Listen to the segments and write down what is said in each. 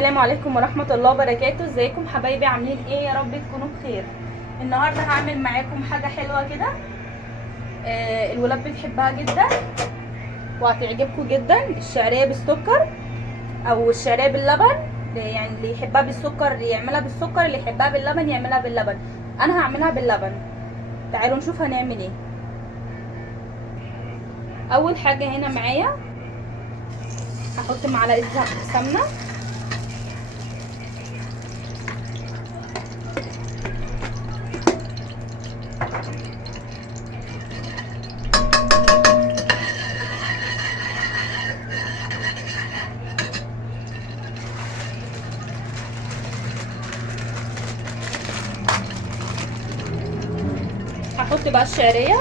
السلام عليكم ورحمة الله وبركاته. ازيكم حبايبي؟ عاملين ايه؟ يا رب تكونوا بخير. النهارده هعمل معاكم حاجة حلوة كده. الولاد بتحبها جدا وهتعجبكم جدا. الشعرية بالسكر او الشعرية باللبن، يعني اللي يحبها بالسكر يعملها بالسكر، اللي يحبها باللبن يعملها باللبن. انا هعملها باللبن. تعالوا نشوف هنعمل ايه. اول حاجة هنا معايا هحط معلقة سمنة، هحط بقى الشعرية،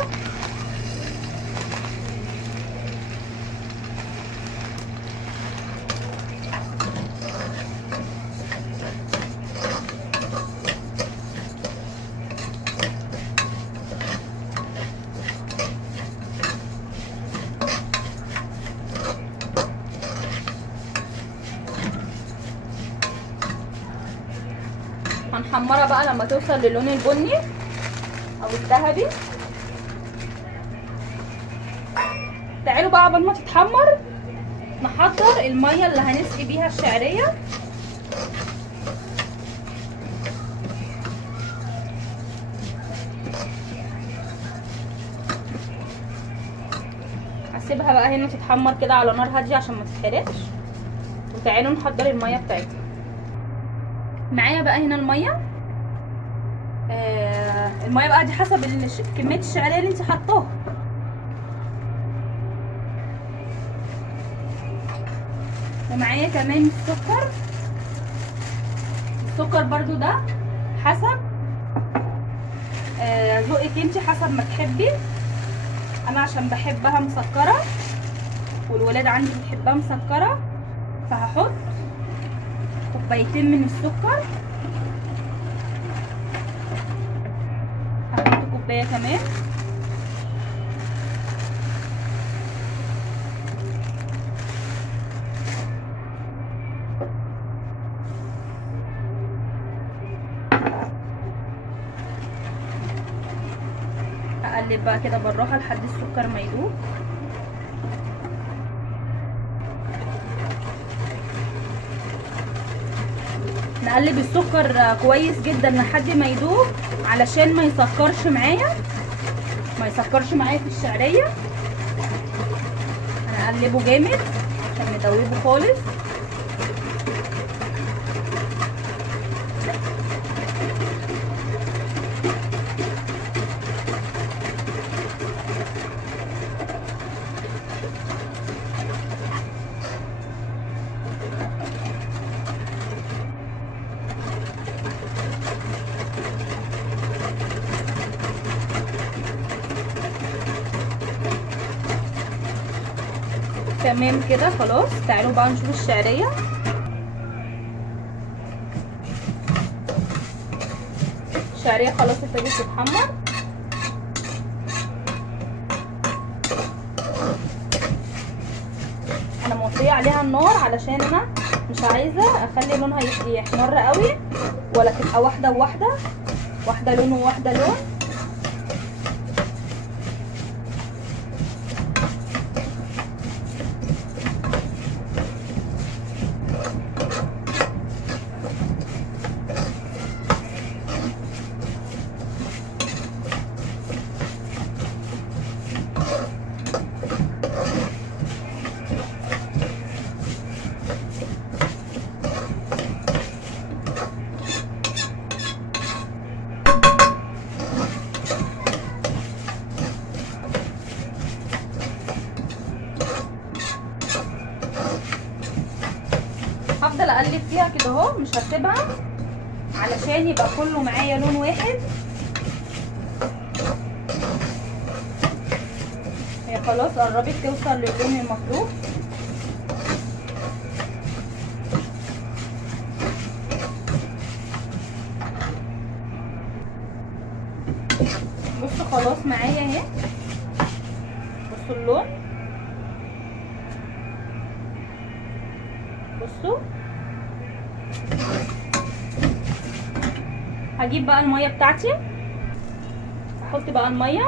هنحمرها بقى لما توصل للون البني او الذهبي. تعالوا بقى قبل ما تتحمر نحضر الميه اللي هنسقي بيها الشعريه. هسيبها بقى هنا تتحمر كده على نار هاديه عشان ما تتحرقش، وتعالوا نحضر الميه بتاعتها. معايا بقى هنا الميه. الميه بقى دي حسب كميه الشعريه اللي انت حطاها. ومعايا كمان السكر برضو ده حسب ذوقك انت، حسب ما تحبي. انا عشان بحبها مسكره والولاد عندي بتحبها مسكره، فهحط كوبايتين من السكر. هحط كوبايه كمان. هقلب بقى كده بالراحه لحد السكر ما يدوب. نقلب السكر كويس جدا لحد ما يدوب علشان ما يسكرش معايا في الشعريه. انا اقلبه جامد عشان ندوبه خالص. تمام كده خلاص. تعالوا بقى نشوف الشعريه. الشعريه خلاص ابتدت تتحمر. انا موطيه عليها النار علشان انا مش عايزه اخلي لونها يحمر قوي، ولا تبقى واحده وواحده، واحده لون وواحده لون. هفضل اقلب فيها كده اهو، مش هسيبها علشان يبقى كله معايا لون واحد. هي خلاص قربت توصل للون المطلوب. بصوا خلاص معايا اهي، بصوا اللون، بصوا هجيب بقى الميه بتاعتي، احط بقى الميه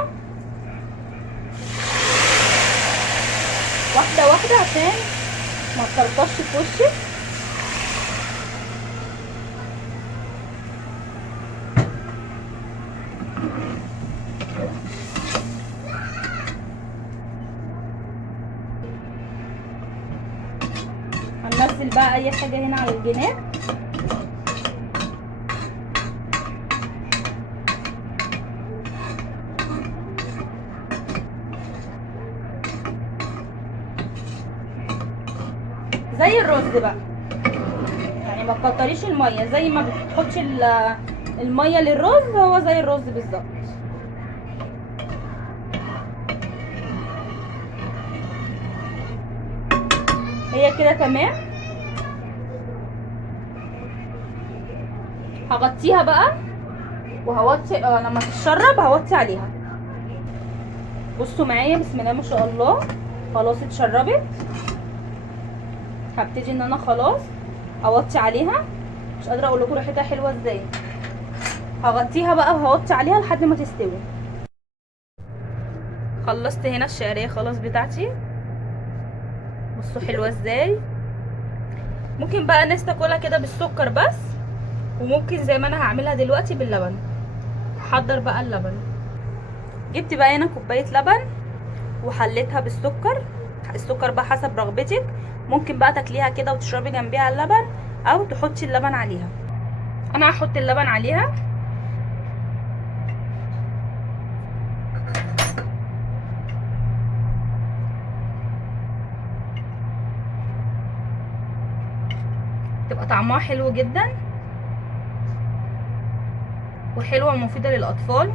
واحده واحده عشان ما تطرطش في وشك. هننزل بقى اي حاجه هنا على الجناب. زي الرز بقى، يعني ما تكتريش الميه، زي ما بتحطش الميه للرز هو زي الرز بالظبط. هي كده تمام. هغطيها بقى وهوطي لما تتشرب هوطي عليها. بصوا معايا، بسم الله ما شاء الله، خلاص اتشربت. هبتدي ان انا خلاص اوطي عليها. مش قادره اقول لكم ريحتها حلوه ازاي. هغطيها بقى وهوطي عليها لحد ما تستوي. خلصت هنا الشعريه خلاص بتاعتي، بصوا حلوه ازاي. ممكن بقى الناس تاكلها كده بالسكر بس، وممكن زي ما انا هعملها دلوقتي باللبن. هحضر بقى اللبن. جبت بقى هنا كوبايه لبن وحليتها بالسكر. السكر بقى حسب رغبتك، ممكن بقى تاكليها كده وتشربي جنبيها اللبن، او تحطي اللبن عليها. انا هحط اللبن عليها. تبقى طعمها حلو جدا وحلوه ومفيده للاطفال.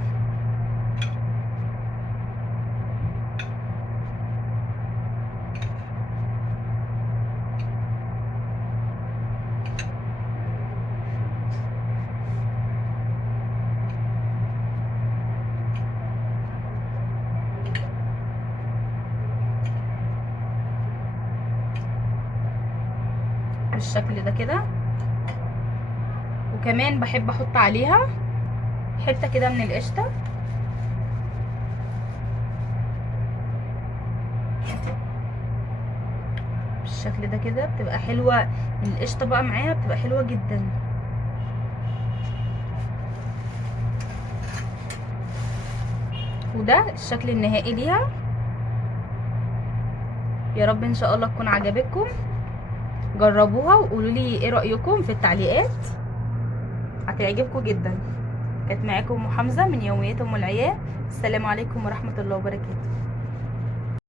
بالشكل ده كده. وكمان بحب احط عليها حته كده من القشطه. بالشكل ده كده بتبقى حلوه، القشطه بقى معاها بتبقى حلوه جدا. وده الشكل النهائي ليها. يا رب ان شاء الله تكون عجبتكم. جربوها وقولوا لي ايه رايكم في التعليقات، هتعجبكم جدا. كانت معاكم ام حمزه من يوميات ام العيال. السلام عليكم ورحمه الله وبركاته.